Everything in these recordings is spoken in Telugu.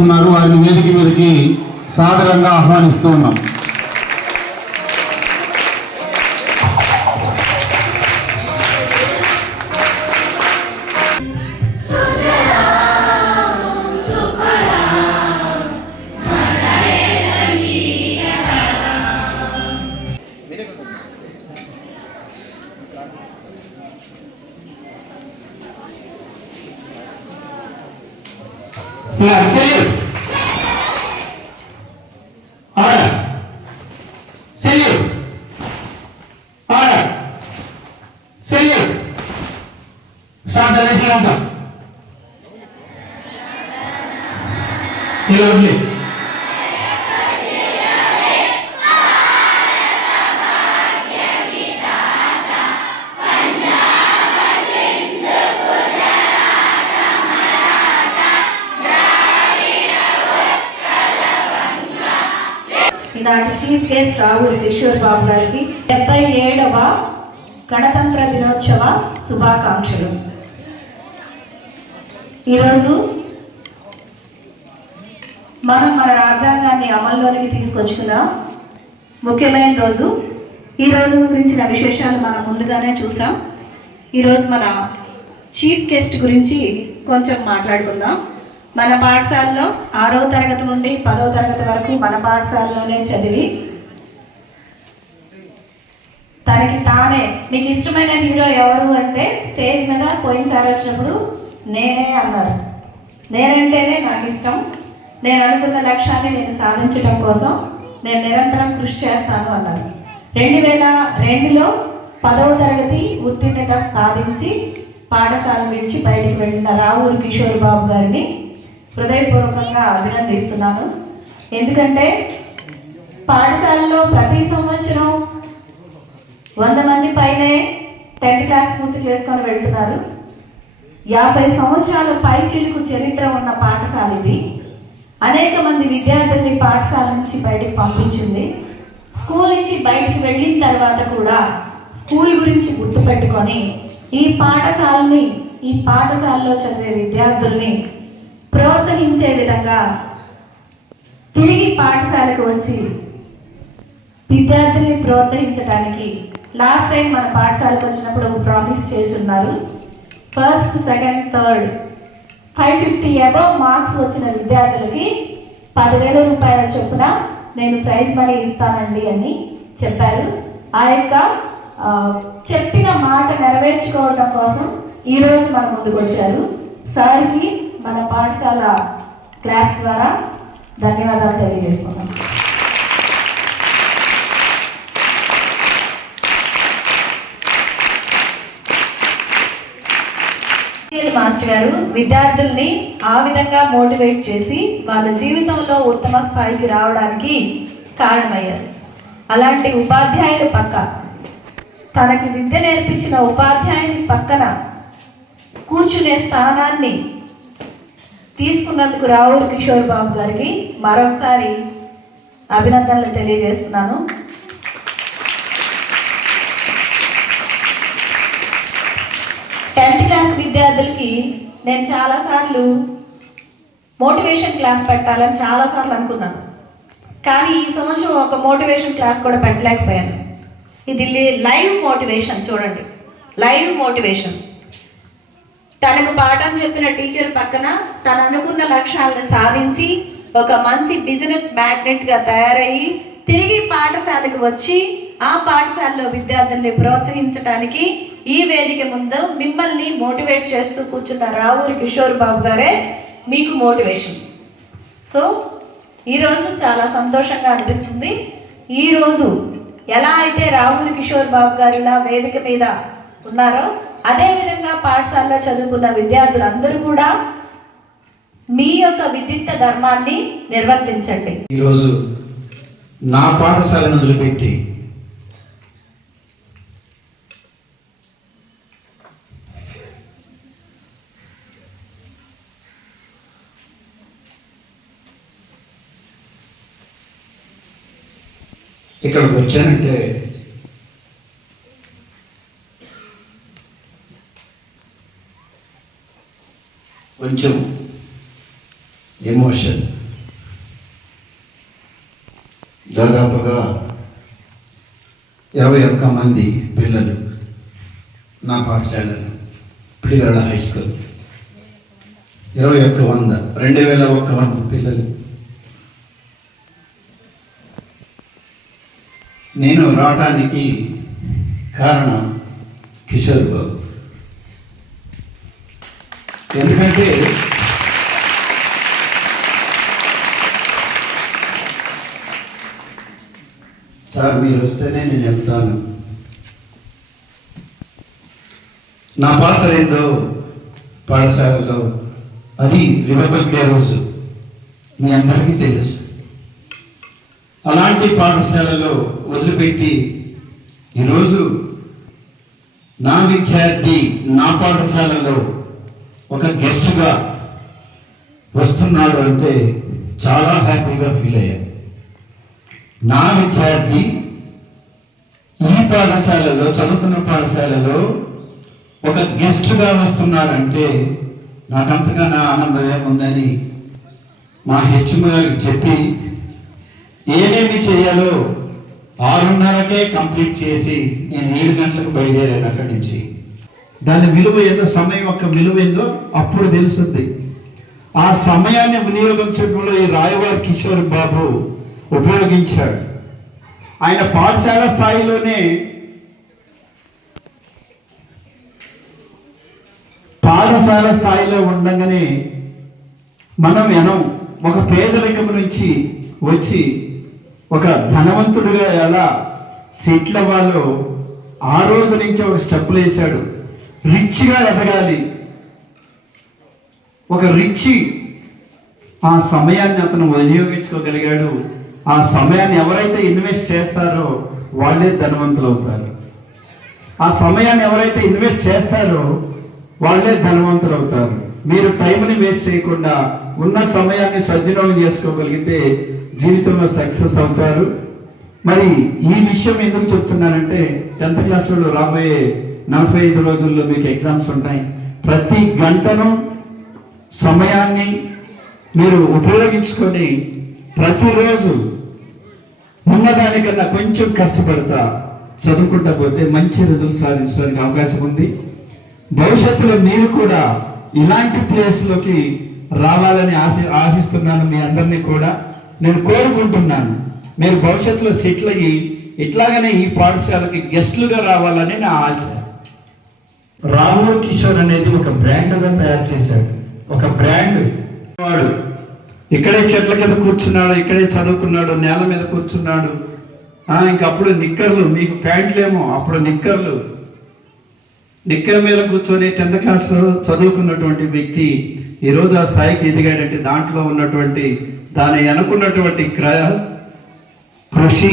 చేసుకున్నారు. వారిని వేదిక మీదకి సాదరంగా ఆహ్వానిస్తూ ఉన్నాం. Salute. Order. Salute. Order. Salute. Start the national anthem. Salute. ఈనాటి చీఫ్ గెస్ట్ రావురి కిషోర్ బాబు గారికి 77వ గణతంత్ర దినోత్సవ శుభాకాంక్షలు. ఈరోజు మనం మన రాజ్యాంగాన్ని అమల్లోనికి తీసుకొచ్చుకున్న ముఖ్యమైన రోజు. ఈ రోజు గురించిన విశేషాలు మనం ముందుగానే చూసాం. ఈరోజు మన చీఫ్ గెస్ట్ గురించి కొంచెం మాట్లాడుకుందాం. మన పాఠశాలలో 6వ తరగతి నుండి 10వ తరగతి వరకు మన పాఠశాలలోనే చదివి తనకి తానే మీకు ఇష్టమైన హీరో ఎవరు అంటే స్టేజ్ మీద పోయినసారి వచ్చినప్పుడు నేనే అన్నారు. నేనంటేనే నాకు ఇష్టం, నేను అనుకున్న లక్ష్యాన్ని నేను సాధించడం కోసం నేను నిరంతరం కృషి చేస్తాను అన్నారు. 2002లో 10వ తరగతి ఉత్తీర్ణత సాధించి పాఠశాల విడిచి బయటికి వెళ్ళిన రావురి కిషోర్ బాబు గారిని హృదయపూర్వకంగా అభినందిస్తున్నాను. ఎందుకంటే పాఠశాలలో ప్రతి సంవత్సరం 100 మంది పైనే 10th క్లాస్ పూర్తి చేసుకొని వెళ్తున్నారు. 50 సంవత్సరాల పై చిలుకు చరిత్ర ఉన్న పాఠశాల ఇది. అనేక మంది విద్యార్థుల్ని పాఠశాల నుంచి బయటకు పంపించింది. స్కూల్ నుంచి బయటికి వెళ్ళిన తర్వాత కూడా స్కూల్ గురించి గుర్తుపెట్టుకొని ఈ పాఠశాలలో చదివే విద్యార్థుల్ని ప్రోత్సహించే విధంగా తిరిగి పాఠశాలకు వచ్చి విద్యార్థుల్ని ప్రోత్సహించడానికి లాస్ట్ టైం మన పాఠశాలకు వచ్చినప్పుడు ఒక ప్రామిస్ చేస్తున్నారు. First, second, third 550 above marks వచ్చిన విద్యార్థులకి 10,000 రూపాయల చొప్పున నేను ప్రైజ్ మనీ ఇస్తానండి అని చెప్పారు. ఆ యొక్క చెప్పిన మాట నెరవేర్చుకోవడం కోసం ఈరోజు మన ముందుకు వచ్చారు. సార్కి మన పాఠశాల క్లాప్స్ ద్వారా ధన్యవాదాలు తెలియజేసుకున్నాం. మాస్టర్ గారు విద్యార్థుల్ని ఆ విధంగా మోటివేట్ చేసి వాళ్ళ జీవితంలో ఉత్తమ స్థాయికి రావడానికి కారణమయ్యారు. అలాంటి ఉపాధ్యాయులు పక్క తనకి విద్య నేర్పించిన ఉపాధ్యాయుని పక్కన కూర్చునే స్థానాన్ని తీసుకున్నందుకు రావురి కిషోర్ బాబు గారికి మరొకసారి అభినందనలు తెలియజేస్తున్నాను. టెన్త్ క్లాస్ విద్యార్థులకి నేను చాలాసార్లు మోటివేషన్ క్లాస్ పెట్టాలని చాలాసార్లు అనుకున్నాను. కానీ ఈ సంవత్సరం ఒక మోటివేషన్ క్లాస్ కూడా పెట్టలేకపోయాను. ఇది లైవ్ మోటివేషన్. చూడండి, లైవ్ మోటివేషన్. తనకు పాఠం చెప్పిన టీచర్ పక్కన తను అనుకున్న లక్ష్యాలను సాధించి ఒక మంచి బిజినెస్ మ్యాగ్నెట్గా తయారయ్యి తిరిగి పాఠశాలకు వచ్చి ఆ పాఠశాలలో విద్యార్థుల్ని ప్రోత్సహించడానికి ఈ వేదిక ముందు మిమ్మల్ని మోటివేట్ చేస్తూ కూర్చున్న రావురి కిషోర్ బాబు గారే మీకు మోటివేషన్. సో ఈరోజు చాలా సంతోషంగా అనిపిస్తుంది. ఈరోజు ఎలా అయితే రావురి కిషోర్ బాబు గారిలా వేదిక మీద ఉన్నారో అదేవిధంగా పాఠశాలలో చదువుకున్న విద్యార్థులందరూ కూడా మీ యొక్క విద్యుత్ ధర్మాన్ని నిర్వర్తించండి. ఈరోజు నా పాఠశాలను వదిలిపెట్టి ఇక్కడికి వచ్చానంటే కొంచెం ఎమోషన్. దాదాపుగా 21 మంది పిల్లలు నా పాఠశాలలో పిడిగరళ హై స్కూల్ 21,100 పిల్లలు. నేను రావడానికి కారణం కిషోర్ బాబు. ఎందుకంటే సార్ మీరు వస్తేనే నేను వెళ్తాను. నా పాత్ర ఏందో పాఠశాలలో అది రిపబ్లిక్ డే రోజు మీ అందరికీ తెలుసు. అలాంటి పాఠశాలలో వదిలిపెట్టి ఈరోజు నా విద్యార్థి నా పాఠశాలలో ఒక గెస్ట్గా వస్తున్నాడు అంటే చాలా హ్యాపీగా ఫీల్ అయ్యాను. నా విద్యార్థి ఈ పాఠశాలలో చదువుకున్న పాఠశాలలో ఒక గెస్ట్గా వస్తున్నాడంటే నాకంతగా నా ఆనందం ఏముందని మా హెచ్ఎం గారికి చెప్పి ఏమేమి చేయాలో 6:30కే కంప్లీట్ చేసి నేను 7 గంటలకు బయలుదేరాను అక్కడి నుంచి. దాని విలువ ఏందో, సమయం యొక్క విలువ ఏందో అప్పుడు తెలుస్తుంది. ఆ సమయాన్ని వినియోగించడంలో ఈ రాయవారి కిషోర్ బాబు ఉపయోగించాడు. ఆయన పాఠశాల స్థాయిలోనే పాఠశాల స్థాయిలో ఉండగానే మనం ఒక పేదరికం నుంచి వచ్చి ఒక ధనవంతుడిగా ఎలా సెటిల్ అవ్వాలో ఆ రోజు నుంచి ఒక స్టెప్పులు వేశాడు. రిచ్గా ఎదగాలి, ఒక రిచ్ ఆ సమయాన్ని అతను వినియోగించుకోగలిగాడు. ఆ సమయాన్ని ఎవరైతే ఇన్వెస్ట్ చేస్తారో వాళ్ళే ధనవంతులు అవుతారు. ఆ సమయాన్ని ఎవరైతే ఇన్వెస్ట్ చేస్తారో వాళ్ళే ధనవంతులు అవుతారు. మీరు టైంని వేస్ట్ చేయకుండా ఉన్న సమయాన్ని సద్వినియోగం చేసుకోగలిగితే జీవితంలో సక్సెస్ అవుతారు. మరి ఈ విషయం ఎందుకు చెప్తున్నానంటే 10th క్లాస్ వాళ్ళు రాబోయే 45 రోజుల్లో మీకు ఎగ్జామ్స్ ఉంటాయి. ప్రతి గంటను సమయాన్ని మీరు ఉపయోగించుకొని ప్రతిరోజు ఉన్నదానికన్నా కొంచెం కష్టపడతా చదువుకుంటా పోతే మంచి రిజల్ట్ సాధించడానికి అవకాశం ఉంది. భవిష్యత్తులో మీరు కూడా ఇలాంటి ప్లేస్లోకి రావాలని ఆశిస్తున్నాను. మీ అందరినీ కూడా నేను కోరుకుంటున్నాను. మీరు భవిష్యత్తులో సెటిల్ అయ్యి ఇట్లాగనే ఈ పాఠశాలకి గెస్ట్లుగా రావాలని నా ఆశ. రాహుల్ కిషోర్ అనేది ఒక బ్రాండ్గా తయారు చేశాడు. ఒక బ్రాండ్ వాడు ఇక్కడే చెట్ల కింద కూర్చున్నాడు, ఇక్కడే చదువుకున్నాడు, నేల మీద కూర్చున్నాడు. ఇంకప్పుడు నిక్కర్లు, మీకు ప్యాంట్లేమో, అప్పుడు నిక్కర్ మీద కూర్చొని 10th క్లాస్లో చదువుకున్నటువంటి వ్యక్తి ఈరోజు ఆ స్థాయికి ఎదిగాడంటే దాంట్లో ఉన్నటువంటి దాని వెనుకున్నటువంటి కృషి,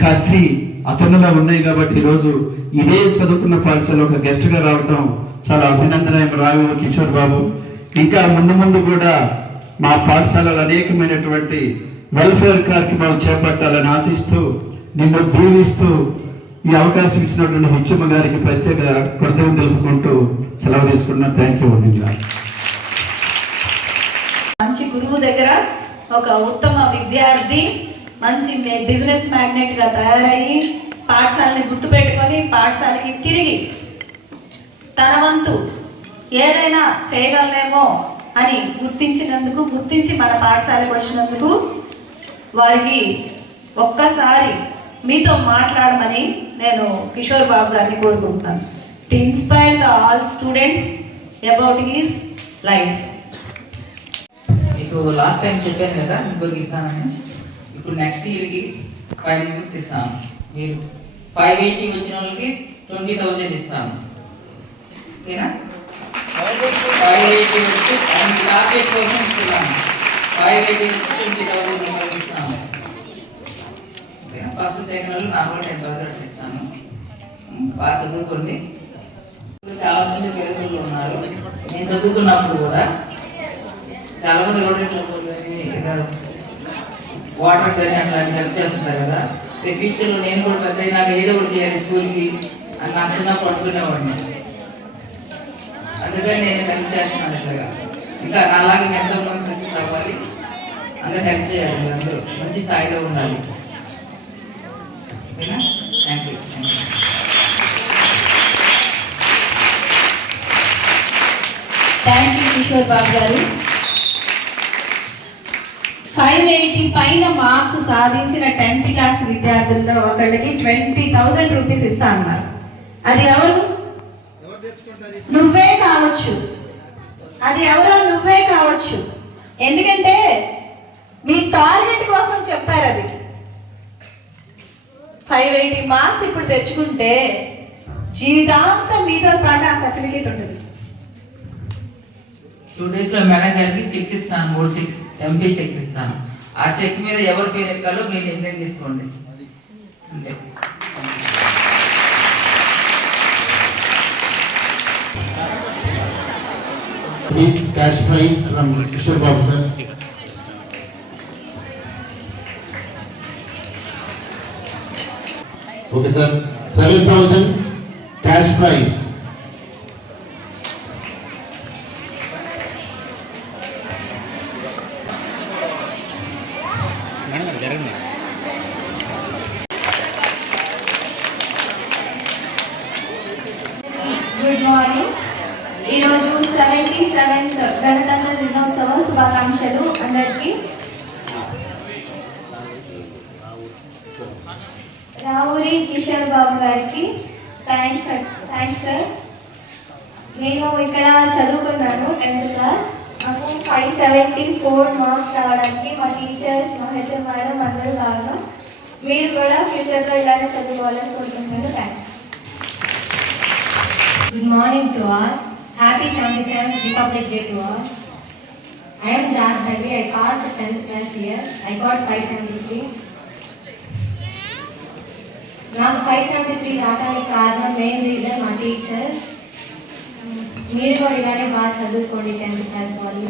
కసి అతనిలో ఉన్నాయి. కాబట్టి ఈరోజు ఇదే చదువుకున్న పాఠశాల ఒక గెస్ట్గా రావటం చాలా అభినందనీయం రావు కిషోర్ బాబు. ఇంకా ముందు కూడా మా పాఠశాలలో అనేకమైనటువంటి వెల్ఫేర్ కార్యక్రమాలు చేపట్టాలని ఆశిస్తూ నిన్ను దీవిస్తూ ఈ అవకాశం ఇచ్చినటువంటి హెచ్ఎం గారికి ప్రత్యేక కృతజ్ఞతలు తెలుపుకుంటూ సెలవు తీసుకున్నాను. Thank you. మంచి గురువు దగ్గర ఒక ఉత్తమ విద్యార్థి మంచి బిజినెస్ మ్యాగ్నెట్గా తయారయ్యి పాఠశాలని గుర్తుపెట్టుకొని పాఠశాలకి తిరిగి తన వంతు ఏదైనా చేయగలనేమో అని గుర్తించి మన పాఠశాలకు వచ్చినందుకు వారికి ఒక్కసారి మీతో మాట్లాడమని నేను కిషోర్ బాబు గారిని కోరుకుంటున్నాను. To inspire the all students about his life. మీకు లాస్ట్ టైం చెప్పాను కదా ముగ్గురికి ఇస్తానని. ఇప్పుడు నెక్స్ట్ ఇయర్కి 5 మెంబర్స్కి ఇస్తాను. మీరు 580 వచ్చిన వాళ్ళకి 20,000 ఇస్తాను. ఓకేనా? 580 వచ్చి టార్గెట్ కోసం ఇస్తున్నాను. 580 వచ్చి 20,000 రూపాయలు ఇస్తాను. ఓకేనా? ఫస్ట్ సెకండ్ వాళ్ళు నార్మల్ 10,000 ఇస్తాను. బాగా చదువుకోండి. చాలా మంది పేదలు ఉన్నారు. నేను చదువుకున్నప్పుడు కూడా చాలా మంది రోడ్డు వాటర్ కానీ అట్లాంటి హెల్ప్ చేస్తుంటారు కదా. ఫ్యూచర్లో నేను కూడా పెద్ద నాకు ఏదో ఒకటి చేయాలి స్కూల్కి అని నాకు చిన్నప్పుడు అనుకునేవాడిని. అందుకని నేను హెల్ప్ చేస్తున్నాను ఇట్లాగా. ఇంకా అలాగే ఎంతో మంది సక్సెస్ అవ్వాలి, అందరూ హెల్ప్ చేయాలి, అందరూ మంచి స్థాయిలో ఉండాలి. కిషోర్ బాబు గారు 580 పైన మార్క్స్ సాధించిన 10th క్లాస్ విద్యార్థుల్లో ఒకళ్ళకి 20,000 రూపీస్ ఇస్తా అన్నారు. అది ఎవరు? నువ్వే కావచ్చు. అది ఎవరో నువ్వే కావచ్చు. ఎందుకంటే మీ టార్గెట్ కోసం చెప్పారు. అది 580 మార్క్స్ ఇప్పుడు తెచ్చుకుంటే జీవితాంతం మీతో పాటు ఆ సర్టిఫికేట్ ఉంటుంది. 2 days లో మేడం గారికి చెక్స్ ఇస్తాను, 3 చెక్స్ ఎంపీ చెక్స్ ఇస్తాను. ఆ చెక్ మీద ఎవరి పేరు ఎక్కాలో మీరు నిర్ణయం తీసుకోండి. అంతే. Please, cash prize from Kishore Babu sir. Okay sir, 7,000 cash prize. Good morning. ఈరోజు 77th గణతంత్ర దినోత్సవ శుభాకాంక్షలు అందరికీ. రావురి కిషోర్ బాబు గారికి థ్యాంక్స్ సార్. నేను ఇక్కడ చదువుకున్నాను 10th క్లాస్. నాకు 574 మార్క్స్ రావడానికి మా టీచర్స్, మా హెచ్ఎం మేడం అందరూ కారణం. మీరు కూడా ఫ్యూచర్లో ఇలానే చదువుకోవాలని కోరుకుంటున్నాను. Thanks. Good morning to all. Happy 77th Republic Day to all. I am Jhanvi. I passed 10th class here. I got 573. నాకు 573 రావడానికి కారణం మెయిన్ రీజన్ మా టీచర్స్. మీరు కూడా ఇలానే బాగా చదువుకోండి 10th క్లాస్ వాళ్ళు.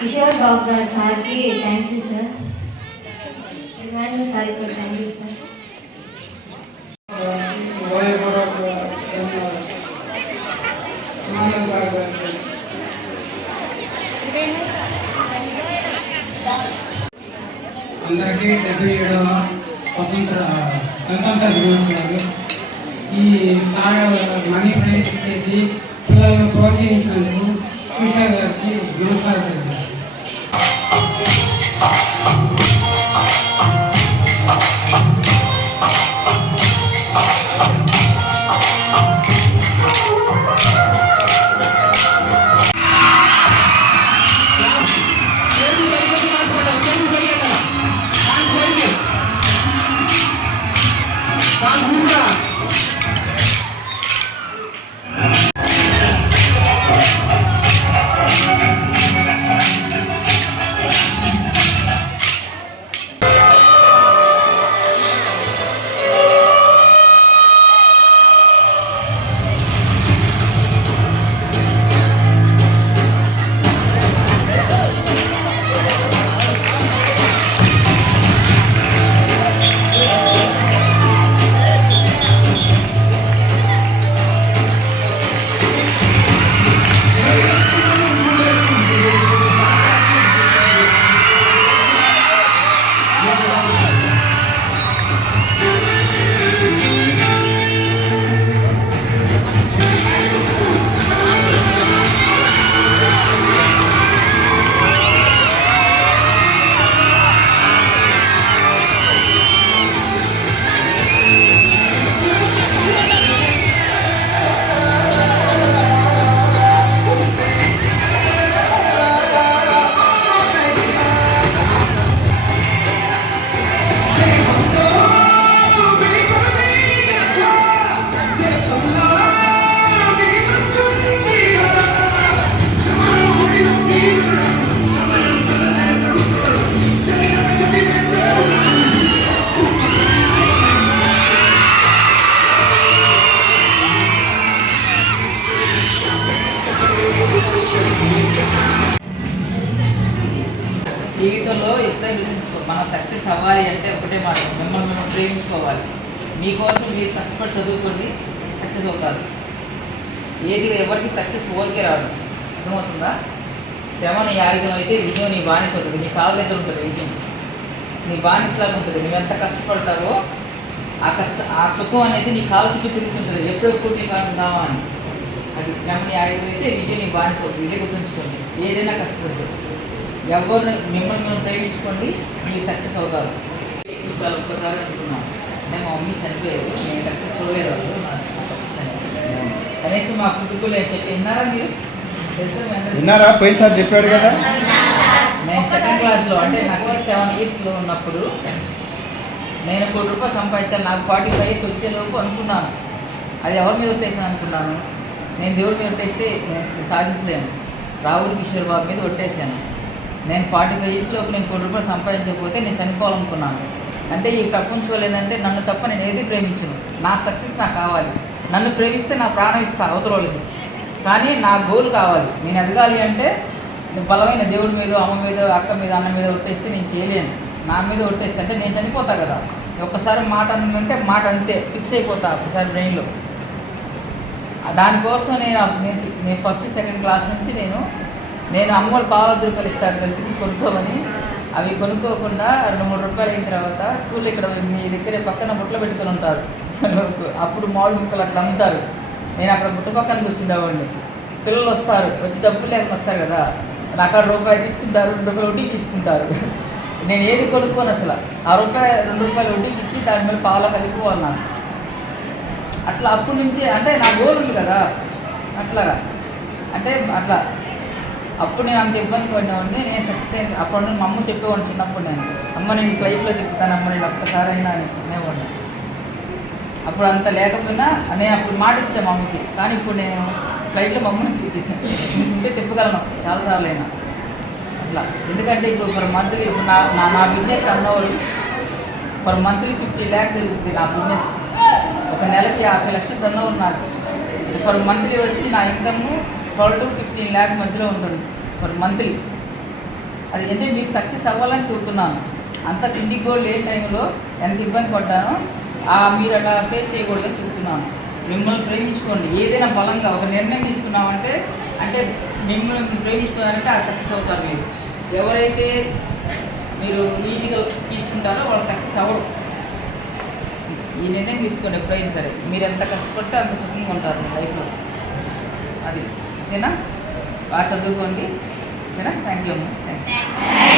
కిషోర్ బాబు గారు సార్కి థ్యాంక్ యూ సార్. ఇమాన్యుల్ సార్కి కూడా థ్యాంక్ యూ సార్. అందరికీ 77వ స్వతంత్ర దినోత్సవాలు. ఈ స్థాయి మనీ ప్రైజ్ ఇచ్చేసి పిల్లలను ప్రోత్సహించినందుకు కిషోర్ గారికి నమస్కారం తెలియజేస్తాను. జీవితంలో ఎప్పుడైనా గుర్తుంచుకో, మనం సక్సెస్ అవ్వాలి అంటే ఒకటే మాట, మిమ్మల్ని ప్రేమించుకోవాలి. మీకోసం మీరు కష్టపడి చదువుకోండి, సక్సెస్ అవుతారు. ఏది ఎవరికి సక్సెస్ ఓరికే రాదు. అర్థమవుతుందా? శ్రమ నీ ఆయుధం అయితే విజయం నీ బానిస అవుతుంది. నీ కాళ్ళ దగ్గర ఉంటుంది విజయం, నీ బానిసలాగా ఉంటుంది. నువ్వెంత కష్టపడతావో ఆ సుఖం అనేది నీ కాళ్ళ చుట్టూ తిరుగుతుంటుంది. ఎప్పుడెప్పుడు నీకు అంటుందామా అని. అది శ్రమని ఆయుధం అయితే విజయం నీ బానిస అవుతుంది. ఇదే గుర్తుంచుకోండి. ఏదైనా కష్టపడితే ఎవరిని మిమ్మల్ని ప్రేమించుకోండి, మీరు సక్సెస్ అవుతారు. చాలా ఒక్కసారి అనుకున్నాను, అంటే మా మమ్మీ చనిపోయారు, నేను సక్సెస్ చూడలేదు వాళ్ళు నా సక్సెస్ అని. కనీసం మా ఫుడ్ కూడా చెప్పి విన్నారా మీరు? తెలుసా మీ అందరికీ? విన్నారా? పోయినసారి చెప్పాడు కదా. నేను సెకండ్ క్లాస్లో అంటే నాకు 6-7 ఇయర్స్లో ఉన్నప్పుడు నేను ₹1,00,000 సంపాదించాను. నాకు 45 years వచ్చేలోపు అనుకున్నాను. అది ఎవరి మీద ఒట్టేసాను అనుకున్నాను? నేను దేవుడి మీద ఒట్టేస్తే నేను సాధించలేను. రావుల కిషోర్ బాబు మీద ఒట్టేసాను. నేను 45 years లోపు నేను ₹1,00,000 సంపాదించకపోతే నేను చనిపోవాలనుకున్నాను. అంటే ఈ ప్రపంచంలో ఏంటంటే నన్ను తప్ప నేను ఏది ప్రేమించను. నా సక్సెస్ నాకు కావాలి. నన్ను ప్రేమిస్తే నా ప్రాణం ఇస్తా అవతల వాళ్ళకి. కానీ నా గోల్ కావాలి. నేను ఎదగాలి అంటే బలమైన దేవుడి మీద, అమ్మ మీద, అక్క మీద, అన్న మీద ఒట్టేస్తే నేను చేయలేను. నా మీద ఒట్టేస్తే అంటే నేను చనిపోతా కదా. ఒక్కసారి మాట అన్నంటే మాట అంతే ఫిక్స్ అయిపోతా ఒకసారి బ్రెయిన్లో. దానికోసం నేను ఫస్ట్ సెకండ్ క్లాస్ నుంచి నేను అమ్మోళ్ళు ₹1,000 ఇస్తారు కలిసి కొనుక్కోమని, అవి కొనుక్కోకుండా ₹2-3 అయిన తర్వాత స్కూల్లో ఇక్కడ మీ దగ్గర పక్కన బుట్టలు పెట్టుకొని ఉంటారు. అప్పుడు మామిడి ముక్కలు అట్లా అమ్ముతారు. నేను అక్కడ బుట్ట పక్కన కూర్చుండేవాడిని. పిల్లలు వస్తారు, వచ్చి డబ్బులు లేకుండా వస్తారు కదా, అక్కడ ₹1 తీసుకుంటారు, ₹2 వడ్డీ తీసుకుంటారు. నేను ఏది కొనుక్కోను అసలు. ఆ ₹2 వడ్డీకి ఇచ్చి దాని మీద పాల కలిపిపోవాలి నాకు. అట్లా అప్పటి నుంచే అంటే నా గోల్ ఉంది కదా అట్లాగా. అంటే అట్లా అప్పుడు నేను అంత ఇబ్బంది పడినామండి. నేను సక్సెస్ అయింది. అప్పుడు మా అమ్మ చెప్పేవాడిని చిన్నప్పుడు, అమ్మ నేను ఫ్లైట్లో తిప్పుతాను, అమ్మ నేను ఒక్కసారైనా అని అనేవాడిని. అప్పుడు అంత లేకపోయినా నేను అప్పుడు మాట ఇచ్చాను మా అమ్మకి. కానీ ఇప్పుడు నేను ఫ్లైట్లో మా అమ్మని తిప్పితే తిప్పగలను చాలాసార్లు అయినా అట్లా. ఎందుకంటే ఇప్పుడు ఫర్ మంత్లీ ఇప్పుడు నా బిజినెస్ అన్నవాళ్ళు ఫర్ మంత్లీ 50 lakhs జరుగుతుంది నా బిజినెస్. ఒక నెలకి 50 లక్షలు టర్నోవర్ నాకు. ఫర్ మంత్లీ వచ్చి నా ఇన్కమ్ 12 to 15 lakhs మధ్యలో ఉంటుంది ఫర్ మంత్లీ. అది అంటే మీరు సక్సెస్ అవ్వాలని చెబుతున్నాను. అంత తిండి గోల్డ్ ఏ టైంలో ఎంత ఇబ్బంది పడ్డానో మీరు అట్లా ఫేస్ చేయకూడదని చెబుతున్నాను. మిమ్మల్ని ప్రేమించుకోండి. ఏదైనా బలంగా ఒక నిర్ణయం తీసుకున్నామంటే అంటే మిమ్మల్ని ప్రేమించుకున్నారంటే ఆ సక్సెస్ అవుతారు మీరు. ఎవరైతే మీరు ఈజీగా తీసుకుంటారో వాళ్ళు సక్సెస్ అవ్వరు. ఈ నిర్ణయం తీసుకోండి ఎప్పుడైనా సరే. మీరు ఎంత కష్టపడితే అంత సుఖంగా ఉంటారు మీ లైఫ్లో. అది ఓకేనా? బాగా చదువుకోండి. ఓకేనా? థ్యాంక్ యూ అమ్మ. Thank you.